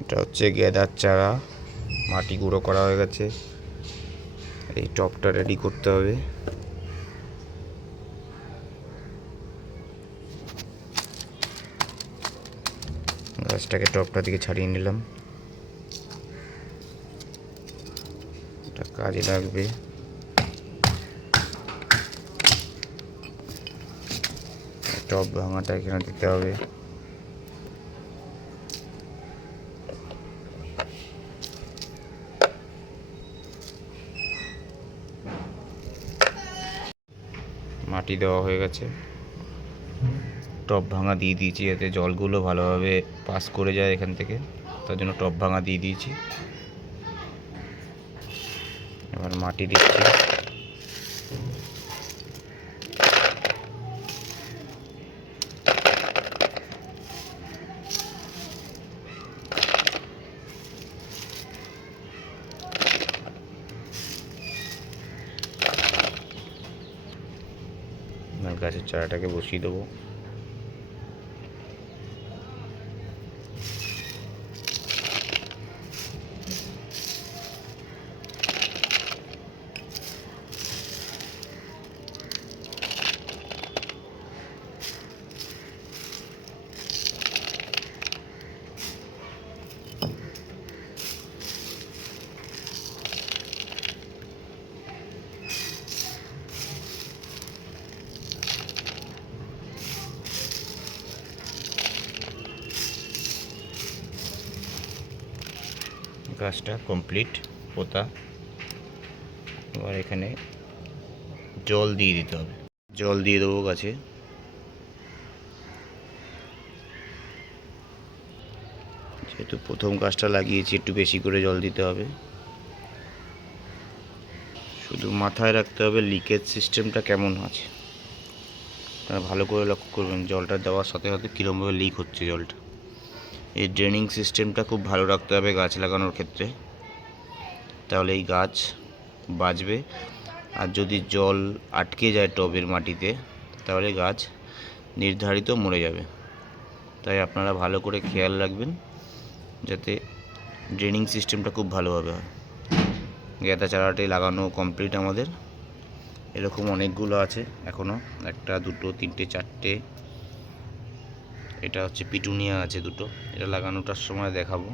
এটা হচ্ছে গেঁদার চারা, মাটি গুঁড়ো করা হয়ে গেছে। এই টবটা রেডি করতে হবে। গাছটাকে টবটা দিকে ছাড়িয়ে নিলাম, এটা কাজে লাগবে। টব ভাঙাটা এখানে দিতে হবে। মাটি দেওয়া হয়ে গেছে, টব ভাঙা দিয়ে দিয়েছি যাতে জলগুলো ভালোভাবে পাস করে যায় এখান থেকে, তার জন্য টব ভাঙা দিয়ে দিয়েছি। এবার মাটি দিচ্ছি। গাছের চারাটাকে বসিয়ে দেবো। গাছটা কমপ্লিট পোতা। এবার এখানে জল দিয়ে দিতে হবে, জল দিয়ে দেবো গাছে। যেহেতু প্রথম গাছটা লাগিয়েছি একটু বেশি করে জল দিতে হবে। শুধু মাথায় রাখতে হবে লিকেজ সিস্টেমটা কেমন আছে, আপনারা ভালো করে লক্ষ্য করবেন জলটা দেওয়ার সাথে সাথে কীরকমভাবে লিক হচ্ছে জলটা। এই ড্রেনিং সিস্টেমটা খুব ভালো রাখতে হবে গাছ লাগানোর ক্ষেত্রে, তাহলে এই গাছ বাঁচবে। আর যদি জল আটকে যায় টবের মাটিতে তাহলে গাছ নির্ধারিত মরে যাবে। তাই আপনারা ভালো করে খেয়াল রাখবেন যাতে ড্রেনিং সিস্টেমটা খুব ভালোভাবে হয়। গেঁদা চারাটি লাগানো কমপ্লিট আমাদের, এরকম অনেকগুলো আছে এখনও, একটা দুটো তিনটে চারটে। এটা হচ্ছে পিটুনিয়া আছে দুটো, এটা লাগানোটার সময় দেখাবো।